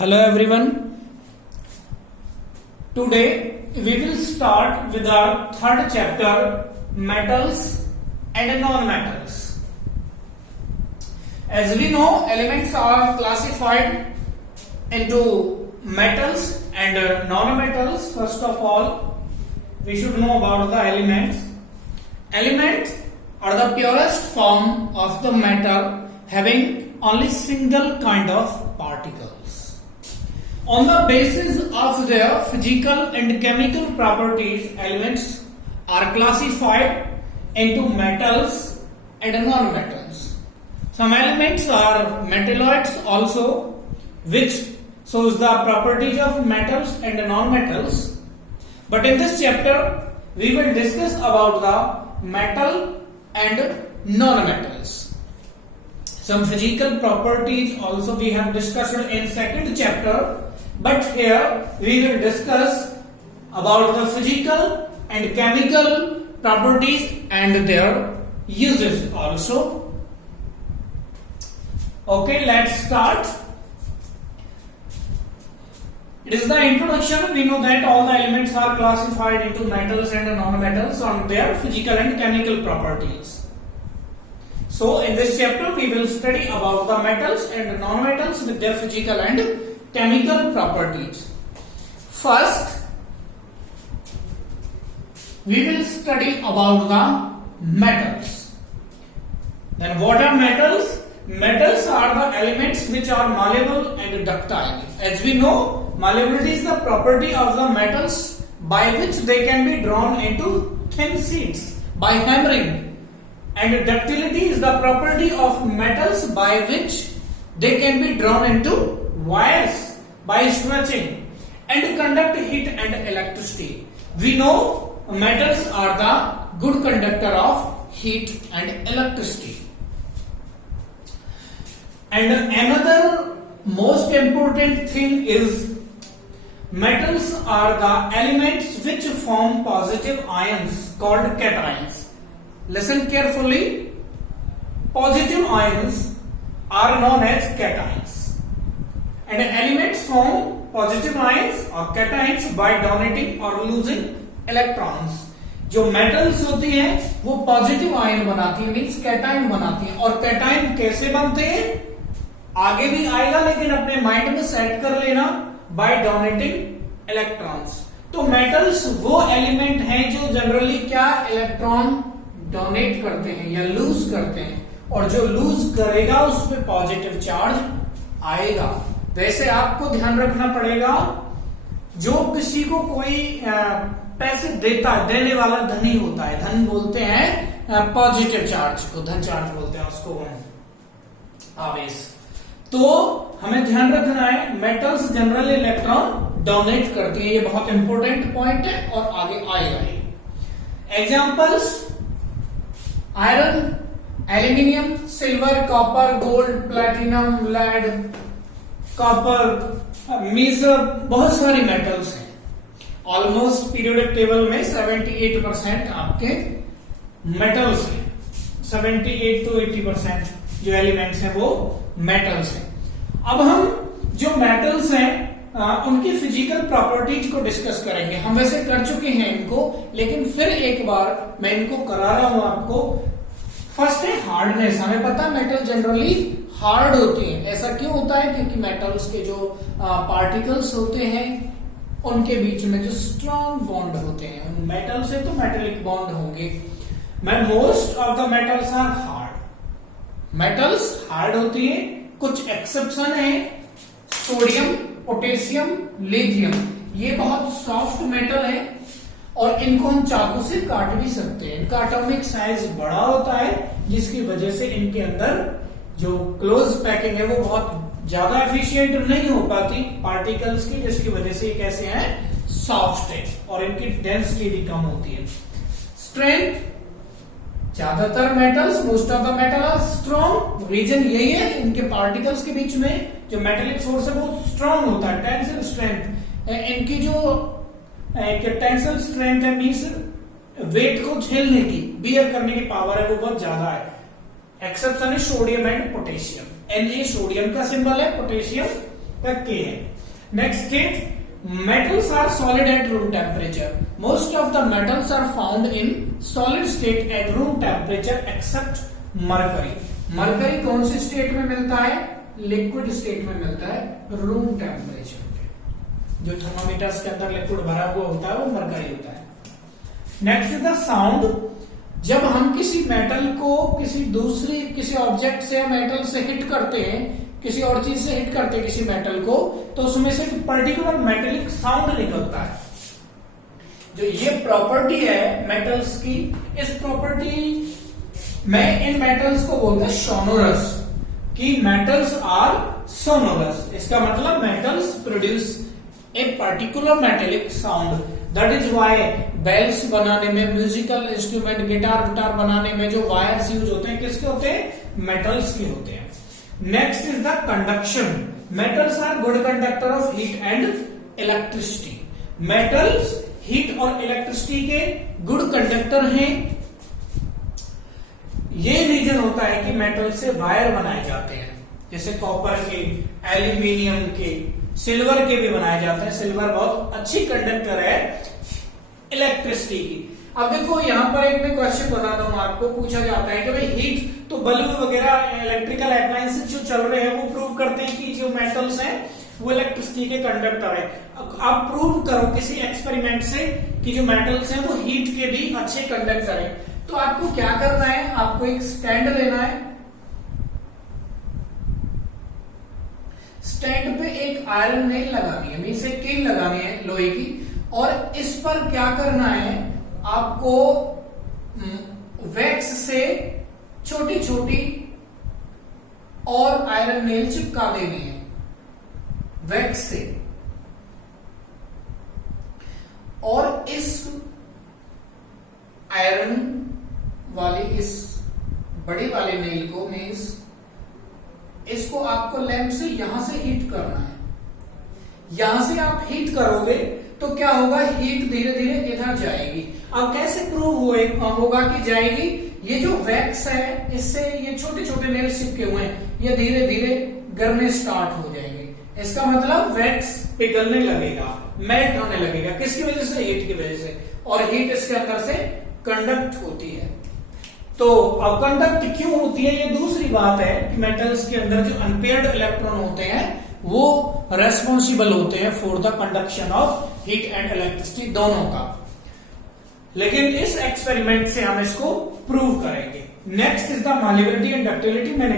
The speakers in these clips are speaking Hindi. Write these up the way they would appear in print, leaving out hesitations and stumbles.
Hello everyone. Today we will start with our third chapter, metals and non-metals. As we know, elements are classified into metals and non-metals. First of all, we should know about the elements. Elements are the purest form of the matter having only single kind of particles. On the basis of their physical and chemical properties, elements are classified into metals and non-metals. Some elements are metalloids also, which shows the properties of metals and non-metals. But in this chapter, we will discuss about the metal and non-metals. Some physical properties also we have discussed in second chapter, but here we will discuss about the physical and chemical properties and their uses also. Okay, let's start. It is the introduction. We know that all the elements are classified into metals and non-metals on their physical and chemical properties. So in this chapter we will study about the metals and non-metals with their physical and chemical properties. First, we will study about the metals. Then what are metals? Metals are the elements which are malleable and ductile. As we know, malleability is the property of the metals by which they can be drawn into thin sheets by hammering. And ductility is the property of metals by which they can be drawn into wires by stretching and conduct heat and electricity. We know metals are the good conductor of heat and electricity. And another most important thing is metals are the elements which form positive ions called cations. Listen carefully. Positive ions are known as cations. And elements form positive ions or cations by donating or losing electrons. जो मेटल्स होती हैं वो पॉजिटिव आयन बनाती है, मीन्स कैटाइन बनाती है. और कैटाइन कैसे बनते हैं आगे भी आएगा, लेकिन अपने माइंड में सेट कर लेना. By donating electrons. तो मेटल्स वो एलिमेंट हैं जो जनरली क्या इलेक्ट्रॉन डोनेट करते हैं या लूज करते हैं, और जो लूज करेगा उसमें पॉजिटिव चार्ज आएगा. वैसे आपको ध्यान रखना पड़ेगा, जो किसी को कोई पैसे देता है, देने वाला धनी होता है, धन बोलते हैं पॉजिटिव चार्ज को, धन चार्ज बोलते हैं उसको, आवेश. तो हमें ध्यान रखना है मेटल्स जनरली इलेक्ट्रॉन डोनेट करती है. ये बहुत इंपॉर्टेंट पॉइंट है और आगे आएगा. Examples: iron, aluminium, silver, copper, gold, platinum, lead, copper, means बहुत सारी मेटल्स हैं. ऑलमोस्ट पीरियोडिक टेबल में 78% आपके मेटल्स हैं. 78 to 80% जो एलिमेंट्स हैं वो मेटल्स हैं. अब हम जो मेटल्स हैं उनकी फिजिकल प्रॉपर्टीज को डिस्कस करेंगे. हम वैसे कर चुके हैं इनको, लेकिन फिर एक बार मैं इनको करा रहा हूं आपको. फर्स्ट है हार्डनेस. हमें पता है मेटल जनरली हार्ड होती है. ऐसा क्यों होता है? क्योंकि मेटल्स के जो पार्टिकल्स होते हैं उनके बीच में जो स्ट्रॉन्ग बॉन्ड होते हैं, मेटल से तो मेटेलिक बॉन्ड होंगे. Most of the metals are hard. Metals hard होती है. कुछ एक्सेप्शन है, सोडियम, पोटेशियम, लिथियम. ये बहुत सॉफ्ट मेटल है और इनको हम चाकू से काट भी सकते हैं. इनका एटॉमिक साइज बड़ा होता है, जिसकी वजह से इनके अंदर जो क्लोज पैकिंग है वो बहुत ज्यादा एफिशिएंट नहीं हो पाती पार्टिकल्स की, जिसकी वजह से ये कैसे हैं, सॉफ्ट है और इनकी डेंसिटी भी कम होती है. स्ट्रेंथ: ज्यादातर metals, most of the metal are strong. Reason यही है, इनके पार्टिकल्स के बीच में जो मेटेलिक फोर्स है वो स्ट्रॉन्ग होता है. टेंसिल स्ट्रेंथ, इनकी जो टेंसिल स्ट्रेंथ है मीन्स वेट को झेलने की, बियर करने की पावर है वो बहुत ज्यादा है. एक्सेप्शन है sodium and potassium. Na sodium का सिंबल है, पोटेशियम तक के है। Next state, metals are solid at room temperature. Most of the metals are found in solid state at room temperature except mercury. Mercury कौन सी स्टेट में मिलता है? लिक्विड स्टेट में मिलता है, रूम टेम्परेचर पे। जो थर्मोमीटर्स के अंदर लिक्विड भरा हुआ होता है वो मरकरी होता है। Next is the sound. जब हम किसी मेटल को किसी ऑब्जेक्ट से या मेटल से हिट करते हैं, किसी और चीज से हिट करते हैं किसी मेटल को, तो उसमें से एक पर्टिकुलर मेटेलिक साउंड निकलता है। जो ये प्रॉपर्टी है मेटल्स की, इस प्रॉपर्टी में इन मेटल्स को बोलते हैं सोनोरस, कि मेटल्स आर सोनोरस। इसका मतलब metals produce a particular metallic sound. That is why bells बनाने में, म्यूजिकल इंस्ट्रूमेंट, गिटार बनाने में जो वायर्स यूज होते हैं किसके होते हैं? मेटल्स के होते हैं। Next is the conduction. Metals are good conductor of heat and electricity. Metals heat और इलेक्ट्रिसिटी के गुड कंडक्टर हैं। ये रीजन होता है कि मेटल से वायर बनाए जाते हैं, जैसे कॉपर के, एल्यूमिनियम के, सिल्वर के भी बनाए जाते हैं। सिल्वर बहुत अच्छी कंडक्टर है इलेक्ट्रिसिटी की। अब देखो यहां पर एक मैं क्वेश्चन बताता हूं आपको, पूछा जाता है कि भाई हीट तो बल्ब वगैरह इलेक्ट्रिकल अप्लायंसेस जो चल रहे हैं वो प्रूव करते हैं कि जो मेटल्स हैं वो इलेक्ट्रिसिटी के कंडक्टर है। आप प्रूव करो किसी एक्सपेरिमेंट से कि जो मेटल्स हैं वो हीट के भी अच्छे कंडक्टर है। तो आपको क्या करना है? आपको एक स्टैंड लेना है, स्टैंड पे एक आयरन नेल लगानी है, मींस एक कील लगानी है लोहे की, और इस पर क्या करना है? आपको वैक्स से छोटी छोटी और आयरन नेल चिपका देनी है वैक्स से, और इस आयरन वाली इस बड़ी वाले नेल को, मींस इसको आपको लैंप से यहां से हीट करना है। यहां से आप हीट करोगे तो क्या होगा? हीट धीरे धीरे इधर जाएगी। अब कैसे प्रूव होगा कि जाएगी? ये जो वैक्स है, इससे ये छोटे छोटे नेल चिपके हुए हैं, ये धीरे धीरे गलने स्टार्ट हो जाएंगे। इसका मतलब वैक्स पिघलने लगेगा, मेल्ट होने लगेगा। किसकी वजह से? हीट की वजह से। और हीट इसके अंदर से कंडक्ट होती है। तो अब कंडक्ट क्यों होती है, ये दूसरी बात है कि मेटल्स के अंदर जो अनपेयर्ड इलेक्ट्रॉन होते हैं वो रेस्पॉन्सिबल होते हैं for the conduction of heat and electricity, दोनों का। लेकिन इस एक्सपेरिमेंट से हम इसको प्रूव करेंगे। Next is the malleability and ductility. मैंने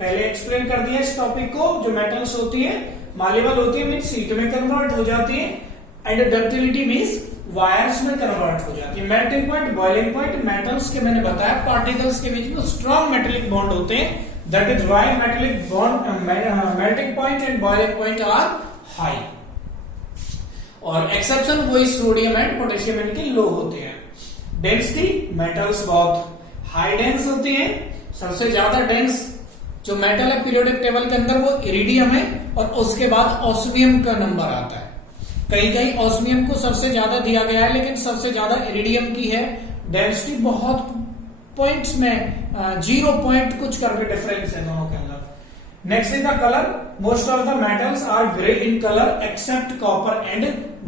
पहले एक्सप्लेन कर दिया इस टॉपिक को। जो मेटल्स होती है माल्येबल होती है, मीन्स हीट में कन्वर्ट हो जाती है, एंड डक्टिलिटी मीन्स वायर्स में कन्वर्ट हो जाती है। Melting point, boiling point, metals के मैंने बताया पार्टिकल्स के बीच में स्ट्रॉन्ग मेटेलिक बॉन्ड होते हैं। That is why metallic bond, melting point and boiling point are high. और एक्सेप्शन वही सोडियम एंड पोटेशियम इनके लो होते हैं। डेंसिटी, मेटल्स बहुत हाई डेंस होते हैं। सबसे ज्यादा डेंस जो मेटल है पीरियोडिक टेबल के अंदर वो इरिडियम है, और उसके बाद ऑस्मियम का नंबर आता है। कहीं कहीं ऑस्मियम को सबसे ज्यादा दिया गया है, लेकिन सबसे ज्यादा इरिडियम की है। डेंसिटी बहुत पॉइंट्स में 0 पॉइंट कुछ करके डिफरेंस है दोनों के अंदर। Next is the colour. Most of the metals are grey in colour except copper and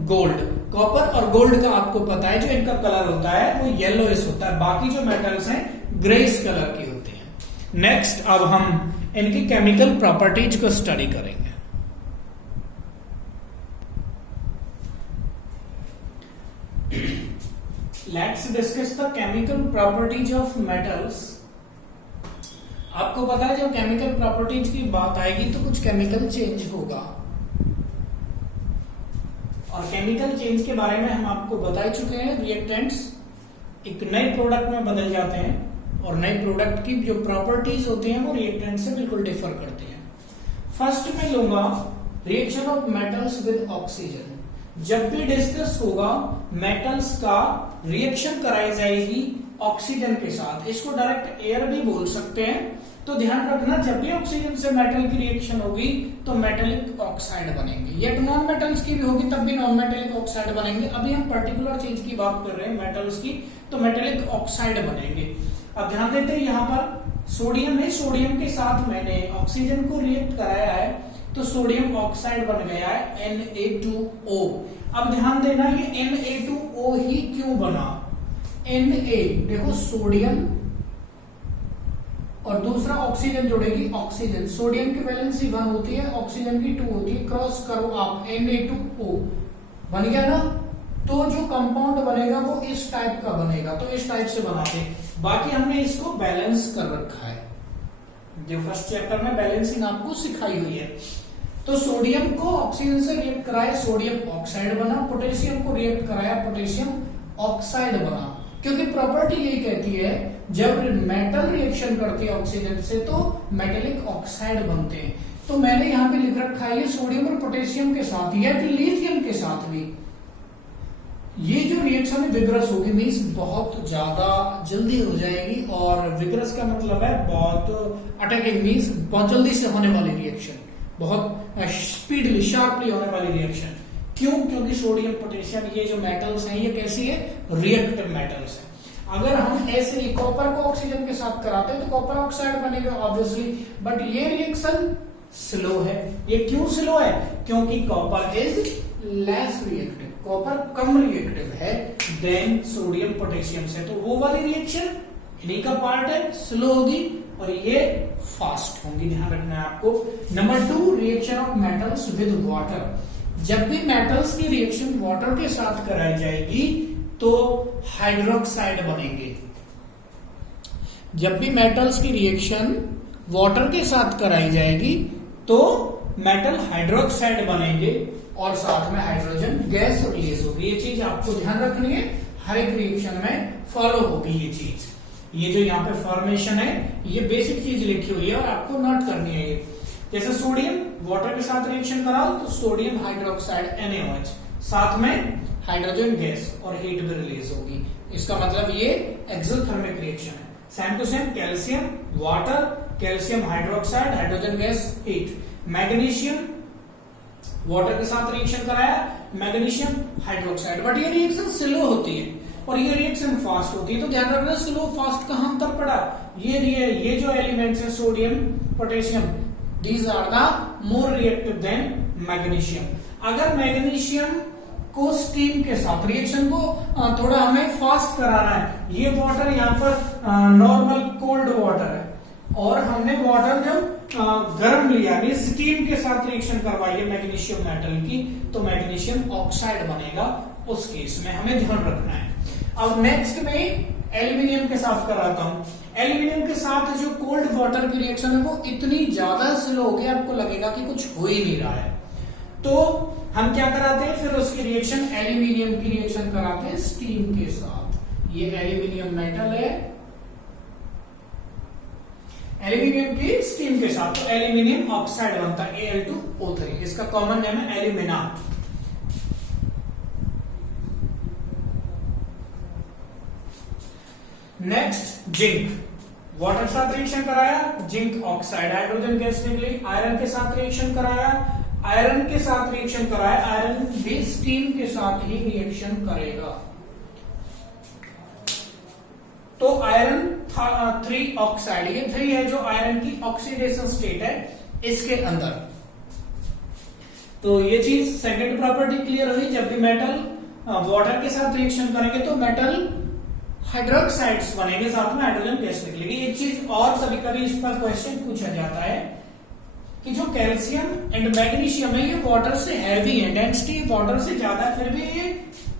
gold. Copper और गोल्ड का आपको पता है जो इनका कलर होता है वो येलोइश होता है, बाकी जो मेटल्स हैं ग्रेस कलर की होती हैं। नेक्स्ट अब हम इनकी केमिकल प्रॉपर्टीज को स्टडी करेंगे। Let's discuss the chemical properties of metals. आपको पता है जब केमिकल प्रॉपर्टीज की बात आएगी तो कुछ केमिकल चेंज होगा, और केमिकल चेंज के बारे में हम आपको बता ही चुके हैं। रिएक्टेंट्स एक नए प्रोडक्ट में बदल जाते हैं, और नए प्रोडक्ट की जो प्रॉपर्टीज होती हैं वो रिएक्टेंट से बिल्कुल डिफर करती हैं। फर्स्ट में लूंगा reaction of metals with oxygen. जब भी डिस्कस होगा मेटल्स का रिएक्शन कराई जाएगी ऑक्सीजन के साथ, इसको डायरेक्ट एयर भी बोल सकते हैं। तो ध्यान रखना, जब भी ऑक्सीजन से मेटल की रिएक्शन होगी तो मेटेलिक ऑक्साइड बनेंगे। ये नॉन मेटल्स की भी होगी तब भी नॉन मेटेलिक ऑक्साइड बनेंगे। अभी हम पर्टिकुलर चीज की बात कर रहे हैं मेटल्स की, तो मेटेलिक ऑक्साइड बनेंगे। अब ध्यान देते हैं यहाँ पर सोडियम है, सोडियम के साथ मैंने ऑक्सीजन को रिएक्ट कराया है, तो सोडियम ऑक्साइड बन गया है Na2O। अब ध्यान देना ये Na2O ही क्यों बना। Na देखो सोडियम और दूसरा ऑक्सीजन जोड़ेगी ऑक्सीजन, सोडियम की वैलेंसी 1 होती है, ऑक्सीजन की 2 होती है, क्रॉस करो आप Na2O बन गया ना। तो जो कंपाउंड बनेगा वो इस टाइप का बनेगा, तो इस टाइप से बनाते हैं। बाकी हमने इसको बैलेंस कर रखा है, जो फर्स्ट चैप्टर में बैलेंसिंग आपको सिखाई हुई है। तो सोडियम को ऑक्सीजन से रिएक्ट कराया, सोडियम ऑक्साइड बना, पोटेशियम को रिएक्ट कराया, पोटेशियम ऑक्साइड बना। क्योंकि प्रॉपर्टी यही कहती है जब मेटल रिएक्शन करती है ऑक्सीजन से तो मेटेलिक ऑक्साइड बनते हैं। तो मैंने यहां पे लिख रखा है ये सोडियम और पोटेशियम के साथ या फिर लिथियम के साथ भी ये जो रिएक्शन है विग्रस होगी, मीन्स बहुत ज्यादा जल्दी हो जाएगी। और विग्रस का मतलब है बहुत अटैकिंग, मीन्स बहुत जल्दी से होने वाली रिएक्शन, बहुत स्पीडली शार्पली होने वाली रिएक्शन। क्यों? क्योंकि सोडियम पोटेशियम ये जो मेटल्स हैं ये कैसी है, रिएक्टिव मेटल्स है। अगर हम ऐसे ही कॉपर को ऑक्सीजन के साथ कराते हैं तो कॉपर ऑक्साइड बनेगा ऑब्वियसली, बट ये रिएक्शन स्लो है। ये क्यों स्लो है? क्योंकि copper is less reactive, copper come reactive है देन सोडियम पोटेशियम से, तो वो वाली रिएक्शन इन्हीं का पार्ट है, स्लो होगी और ये फास्ट होंगी। ध्यान रखना है आपको। Number 2, reaction of metals with water. जब भी मेटल्स की रिएक्शन वाटर के साथ कराई जाएगी तो हाइड्रोक्साइड बनेंगे। जब भी मेटल्स की रिएक्शन वाटर के साथ कराई जाएगी तो मेटल हाइड्रोक्साइड बनेंगे और साथ में हाइड्रोजन गैस रिलीज होगी। ये चीज आपको ध्यान रखनी है, हर एक रिएक्शन में फॉलो होगी ये चीज। ये जो यहाँ पे फॉर्मेशन है ये बेसिक चीज लिखी हुई है और आपको नोट करनी है ये। जैसे सोडियम वाटर के साथ रिएक्शन कराओ तो सोडियम हाइड्रोक्साइड NaOH, साथ में हाइड्रोजन गैस और हीट भी रिलीज होगी। इसका मतलब ये एक्सोथर्मिक रिएक्शन है। Same to same calcium water, calcium hydroxide, hydrogen gas, heat. Magnesium water के साथ रिएक्शन कराया, मैग्नीशियम हाइड्रोक्साइड, बट ये रिएक्शन स्लो होती है और ये रिएक्शन फास्ट होती है। तो ध्यान रखना स्लो फास्ट कहां अंतर पड़ा। ये जो एलिमेंट्स है sodium potassium, these are the more reactive than magnesium. अगर मैग्नीशियम को स्टीम के साथ रिएक्शन को थोड़ा हमें फास्ट कराना है, ये वाटर यहाँ पर नॉर्मल कोल्ड वाटर है और हमने वाटर जब गर्म लिया यानी स्टीम के साथ रिएक्शन करवाई है मैग्नीशियम मेटल की, तो मैग्नीशियम ऑक्साइड बनेगा। उस केस में हमें ध्यान रखना है। अब नेक्स्ट में एल्यूमिनियम के साथ कराता हूं। एल्यूमिनियम के साथ जो कोल्ड वाटर की रिएक्शन है वो इतनी ज्यादा स्लो हो गई आपको लगेगा कि कुछ हो ही नहीं रहा है, तो हम क्या कराते हैं फिर उसकी रिएक्शन, एल्यूमिनियम की रिएक्शन कराते हैं स्टीम के साथ। ये एल्यूमिनियम मेटल है, एल्यूमिनियम की स्टीम के साथ तो एल्यूमिनियम ऑक्साइड बनता है Al2O3। इसका कॉमन नेम है एल्यूमिना। नेक्स्ट जिंक, वाटर के साथ रिएक्शन कराया, जिंक ऑक्साइड, हाइड्रोजन गैस निकली। आयरन के साथ रिएक्शन कराया, आयरन के साथ रिएक्शन कराया, आयरन भी स्टीम के साथ ही रिएक्शन करेगा। तो आयरन 3 ऑक्साइड, ये 3 है जो आयरन की ऑक्सीडेशन स्टेट है इसके अंदर। तो ये चीज सेकंड प्रॉपर्टी क्लियर हुई। जब भी मेटल वाटर के साथ रिएक्शन करेंगे तो मेटल हाइड्रोक्साइड्स बनेंगे, साथ में हाइड्रोजन गैस निकलेगी। एक चीज और कभी कभी इस पर क्वेश्चन पूछा जाता है कि जो कैल्शियम एंड मैग्नीशियम है ये वाटर से हैवी है, डेंसिटी वाटर से ज्यादा, फिर भी ये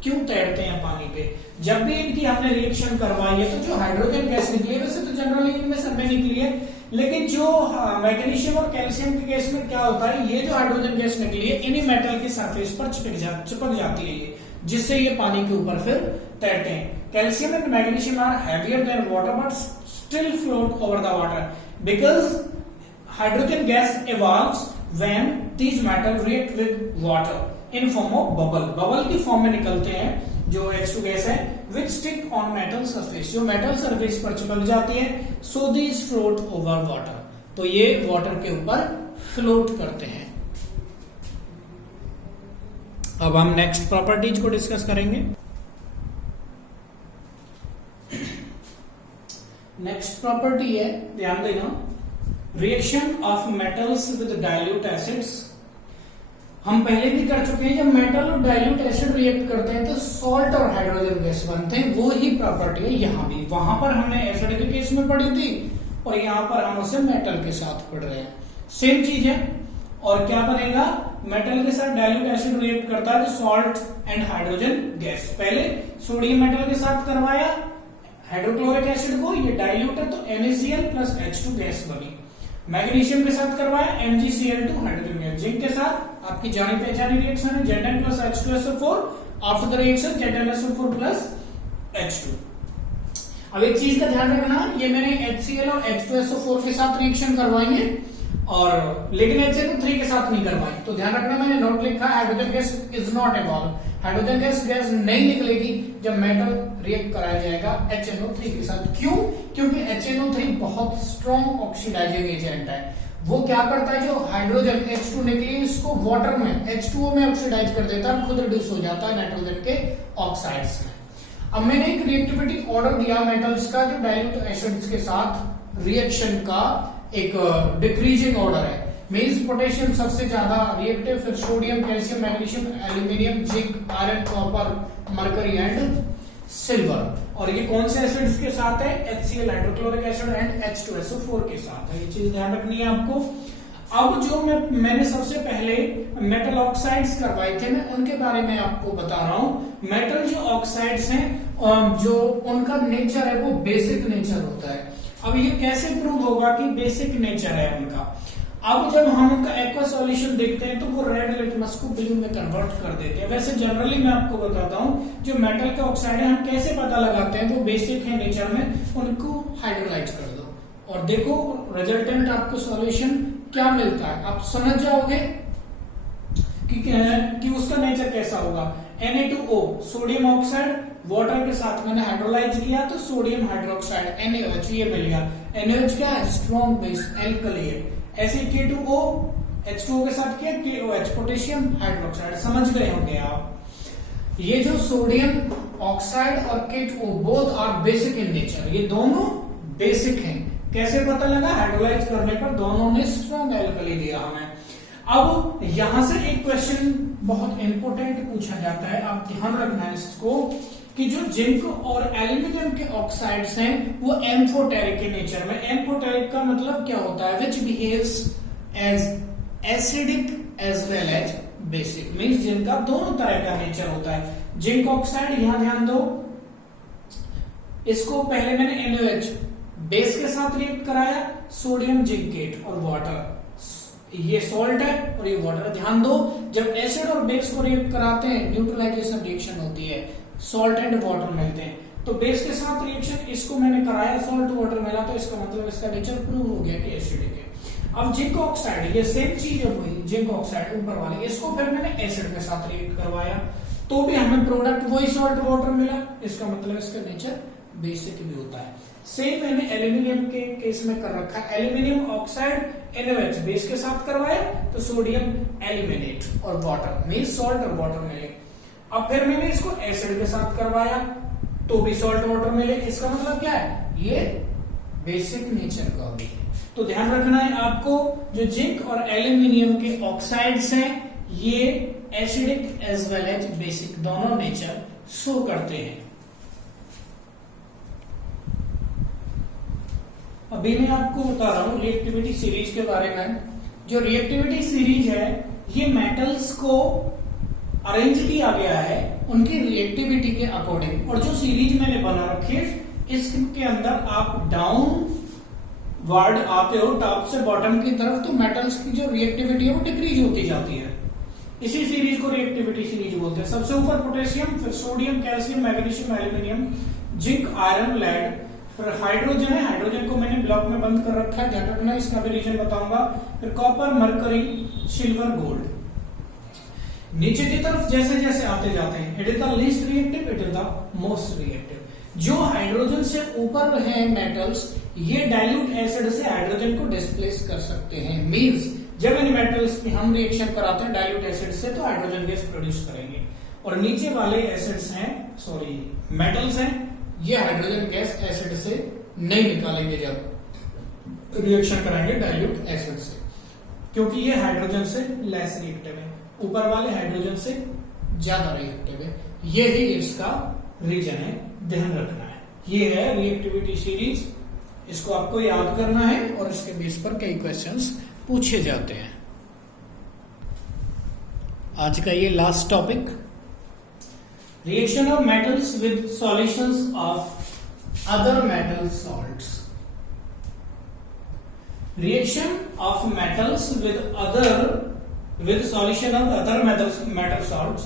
क्यों तैरते हैं पानी पे। जब भी इनकी हमने रिएक्शन करवाई है तो जो हाइड्रोजन गैस निकली है, वैसे तो जनरली इनमें सब में निकली है, लेकिन जो मैग्नीशियम और कैल्शियम के केस में क्या होता है, ये जो हाइड्रोजन गैस निकली है इन्हीं मेटल की सरफेस पर चिपक जाती है ये, जिससे ये पानी के ऊपर फिर तैरते हैं। Calcium and magnesium are heavier than water but still float over the water because hydrogen gas evolves when these metals react with water in form of bubble. Bubble की फॉर्म में निकलते हैं जो H2 गैस है, which stick on metal surface, जो मेटल सरफेस पर चिपक जाती है, so these float over water. तो ये वाटर के ऊपर फ्लोट करते हैं। अब हम नेक्स्ट प्रॉपर्टीज को डिस्कस करेंगे। नेक्स्ट प्रॉपर्टी है, ध्यान देना, reaction of metals with dilute acids. हम पहले भी कर चुके हैं, जब मेटल और डाइल्यूट एसिड रिएक्ट करते हैं तो सॉल्ट और हाइड्रोजन गैस बनते हैं, वो ही प्रॉपर्टी है यहाँ भी। वहां पर हमने एसिड के केस में पढ़ी थी और यहाँ पर हम उसे मेटल के साथ पढ़ रहे हैं, सेम चीज है। और क्या बनेगा, मेटल के साथ डाइल्यूट एसिड रिएक्ट करता है तो सॉल्ट एंड हाइड्रोजन गैस। पहले सोडियम मेटल के साथ करवाया हाइड्रोक्लोरिक एसिड को, ये डाइल्यूट है तो NaCl प्लस H2 गैस बनी। मैग्नीशियम के साथ करवाया MgCl2 हाइड्रोजन गैस। जिंक के साथ आपकी जानी पहचानी रिएक्शन है Zn plus H2SO4, after the reaction ZnSO4 plus H2। अब एक चीज का ध्यान रखना, ये मैंने HCl और H2SO4 के साथ रिएक्शन करवाई है और लेकिन HNO3 के साथ नहीं करवाई, तो ध्यान रखना मैंने नोट लिखा hydrogen gas is not evolve. Hydrogen gas नहीं निकलेगी जब मेटल रिएक्ट कराया जाएगा HNO3 के साथ। क्यों? क्योंकि HNO3 बहुत स्ट्रॉन्ग ऑक्सीडाइजिंग एजेंट है। वो क्या करता है, जो हाइड्रोजन H2 निकली इसको वाटर में H2O में ऑक्सीडाइज कर देता है, खुद रिड्यूस हो जाता है नाइट्रोजन के ऑक्साइड्स में। अब मैंने एक रिएक्टिविटी ऑर्डर दिया मेटल्स का जो डाइल्यूट एसिड्स के साथ रिएक्शन का एक डिक्रीजिंग ऑर्डर है। मींस पोटेशियम सबसे ज्यादा रिएक्टिव, फिर sodium, calcium, magnesium, aluminium, zinc, iron, copper, mercury and silver. और ये कौन से एसिड्स के साथ है, HCl hydrochloric acid and H2SO4 के साथ है। ये चीज ध्यान रखनी है आपको। अब जो मैंने सबसे पहले मेटल ऑक्साइड्स करवाए थे, मैं उनके बारे में आपको बता रहा हूं। मेटल जो ऑक्साइड्स हैं जो उनका नेचर है वो बेसिक नेचर होता है। अब ये कैसे प्रूव होगा कि बेसिक नेचर है उनका? अब जब हम उनका एक्वा सॉल्यूशन देखते हैं तो वो रेड लिटमस को ब्लू में कन्वर्ट कर देते हैं। वैसे जनरली मैं आपको बताता हूं जो मेटल के ऑक्साइड है हम कैसे पता लगाते हैं वो बेसिक है नेचर में, उनको हाइड्रोलाइज कर दो और देखो रिजल्टेंट आपको सॉल्यूशन क्या मिलता है, आप समझ जाओगे कि उसका नेचर कैसा होगा। Na2O सोडियम ऑक्साइड वाटर के साथ मैंने हाइड्रोलाइज किया तो सोडियम हाइड्रोक्साइड NaOH ये मिल गया। NaOH क्या है, स्ट्रॉन्ग बेस एल्कली है। ऐसे K2O H2O के साथ किया KOH पोटेशियम हाइड्रोक्साइड। समझ गए होंगे आप। ये जो सोडियम ऑक्साइड और K2O both are basic in nature, ये दोनों बेसिक हैं। कैसे पता लगा, हाइड्रोलाइज करने पर दोनों ने स्ट्रॉन्ग एल्कली दिया हमें। अब यहां से एक क्वेश्चन बहुत इंपॉर्टेंट पूछा जाता है, आप ध्यान रखना इसको, कि जो जिंक और एल्यूमिनियम के ऑक्साइड्स हैं वो एम्फोटेरिक के नेचर में। एम्फोटेरिक का मतलब क्या होता है, which behaves as acidic as well as basic. Means जिनका दोनों तरह का नेचर होता है। जिंक ऑक्साइड, यहां ध्यान दो, इसको पहले मैंने NaOH बेस के साथ रिएक्ट कराया, सोडियम जिंकेट और वाटर, ये सॉल्ट है और ये वाटर। ध्यान दो जब एसिड और बेस को रिएक्ट कराते हैं न्यूट्रलाइजेशन रिएक्शन होती है, सॉल्ट एंड वाटर मिलते हैं। तो बेस के साथ रिएक्शन इसको मैंने कराया, सॉल्ट वाटर मिला, तो इसका मतलब इसका नेचर प्रूव हो गया कि एसिडिक है। अब जिंक ऑक्साइड, ये सेम चीज हुई, जिंक ऑक्साइड ऊपर वाली, इसको फिर मैंने एसिड के साथ रिएक्ट करवाया तो भी हमें प्रोडक्ट वही सॉल्ट वाटर मिला, इसका मतलब इसका नेचर बेसिक भी होता है। सेम मैंने एल्यूमिनियम के केस में कर रखा है। एल्यूमिनियम ऑक्साइड NaOH बेस के साथ करवाया तो सोडियम एल्यूमिनेट और वाटर, मींस सॉल्ट और वाटर मिले। अब फिर मैंने इसको एसिड के साथ करवाया तो भी सॉल्ट वाटर मिले, इसका मतलब क्या है, ये बेसिक नेचर का भी है। तो ध्यान रखना है आपको, जो जिंक और एल्यूमिनियम के ऑक्साइड्स हैं ये acidic as well as basic दोनों नेचर शो करते हैं। अभी मैं आपको बता रहा हूं रिएक्टिविटी सीरीज के बारे में। जो रिएक्टिविटी सीरीज है ये मेटल्स को अरेंज किया गया है उनकी रिएक्टिविटी के अकॉर्डिंग, और जो सीरीज मैंने बना रखी है इसके अंदर आप डाउन वर्ड आते हो टॉप से बॉटम की तरफ, तो मेटल्स की जो रिएक्टिविटी है वो डिक्रीज होती जाती है। इसी सीरीज को रिएक्टिविटी सीरीज बोलते हैं। सबसे ऊपर पोटेशियम, फिर sodium, calcium, magnesium, aluminium, zinc, iron, lead, फिर हाइड्रोजन है, हाइड्रोजन को मैंने ब्लॉक में बंद कर रखा है, ध्यान रखना, इसका भी रीजन बताऊंगा। फिर कॉपर, मरकरी, सिल्वर, गोल्ड। नीचे की तरफ जैसे जैसे आते जाते हैं, it is the least reactive, it is the most reactive. जो हाइड्रोजन से ऊपर है मेटल्स, ये डाइल्यूट एसिड से हाइड्रोजन को डिस्प्लेस कर सकते हैं। मींस जब इन मेटल्स की हम रिएक्शन कराते हैं डाइल्यूट एसिड से तो हाइड्रोजन गैस प्रोड्यूस करेंगे, और नीचे वाले एसिड्स हैं, सॉरी मेटल्स हैं, ये हाइड्रोजन गैस एसिड से नहीं निकालेंगे जब। रिएक्शन कराएंगे डाइल्यूट एसिड से, क्योंकि ये हाइड्रोजन से लेस रिएक्टिव है, ऊपर वाले हाइड्रोजन से ज्यादा रिएक्टिव है। ये ही इसका रीजन है, ध्यान रखना है। ये है रिएक्टिविटी सीरीज, इसको आपको याद करना है और इसके बेस पर कई क्वेश्चंस पूछे जाते हैं। आज का ये last topic, reaction of metals with solutions of other metal salts. Reaction of metals with solution of other metal salts.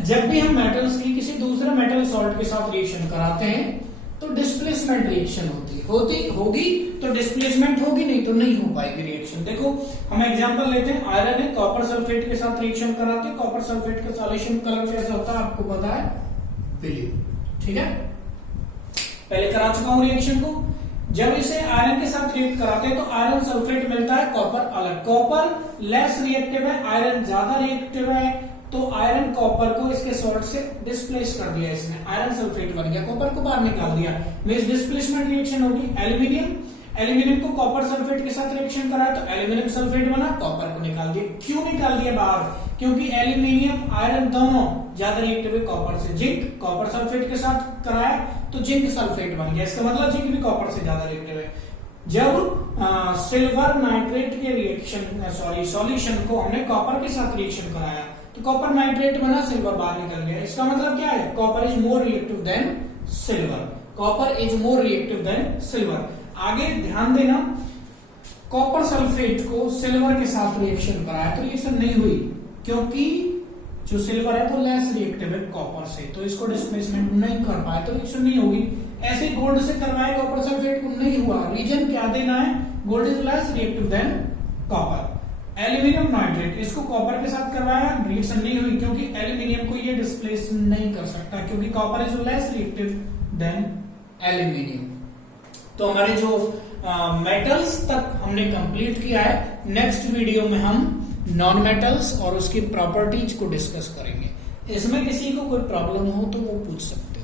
जब भी हम मेटल्स की किसी दूसरे मेटल सॉल्ट के साथ रिएक्शन कराते हैं तो डिस्प्लेसमेंट रिएक्शन होगी तो डिस्प्लेसमेंट होगी, नहीं तो नहीं हो पाएगी रिएक्शन। देखो हम एग्जांपल लेते हैं, आयरन है, कॉपर सल्फेट के साथ रिएक्शन कराते हैं, कॉपर सल्फेट का सॉल्यूशन कलर कैसा होता है आपको पता है, ब्लू। ठीक है, पहले करा चुका हूं रिएक्शन को। जब इसे आयरन के साथ रिएक्ट कराते हैं तो आयरन सल्फेट मिलता है, कॉपर अलग। कॉपर लेस रिएक्टिव है, आयरन ज्यादा रिएक्टिव है, तो आयरन कॉपर को इसके सॉल्ट से डिस्प्लेस कर दिया इसने, आयरन सल्फेट बन गया, कॉपर को बाहर निकाल दिया, मींस डिस्प्लेसमेंट रिएक्शन होगी। एल्यूमिनियम को कॉपर सल्फेट के साथ रिएक्शन कराया तो एल्यूमिनियम सल्फेट बना, कॉपर को निकाल दिया। क्यों निकाल दिया बाहर? क्योंकि एल्यूमिनियम आयरन दोनों ज्यादा रिएक्टिव है कॉपर से। जिंक कॉपर सल्फेट के साथ कराया तो जिंक सल्फेट बन गया, इसका मतलब जिंक भी कॉपर से ज्यादा रिएक्टिव है। जब सिल्वर नाइट्रेट के रिएक्शन सॉल्यूशन को हमने कॉपर के साथ रिएक्शन कराया तो कॉपर नाइट्रेट बना, सिल्वर बाहर निकल गया। इसका मतलब क्या है? Copper is more reactive then silver, copper is more reactive then silver. आगे ध्यान देना, कॉपर सल्फेट को सिल्वर के साथ रिएक्शन कराया तो रिएक्शन नहीं हुई, क्योंकि जो सिल्वर है वो लेस रिएक्टिव है कॉपर से, तो इसको डिस्प्लेसमेंट नहीं कर पाए तो रिएक्शन नहीं होगी। ऐसे गोल्ड से करवाए कॉपर सल्फेट को, नहीं हुआ। रीजन क्या देना है? Gold is less reactive than copper. Aluminium nitrate, इसको कॉपर के साथ करवाया, रिएक्शन नहीं हुई, क्योंकि एल्यूमिनियम को ये डिस्प्लेस नहीं कर सकता, क्योंकि copper is less reactive than aluminium. तो हमारे जो मेटल्स तक हमने कंप्लीट किया है। नेक्स्ट वीडियो में हम नॉन मेटल्स और उसकी प्रॉपर्टीज को डिस्कस करेंगे। इसमें किसी को कोई प्रॉब्लम हो तो वो पूछ सकते हैं।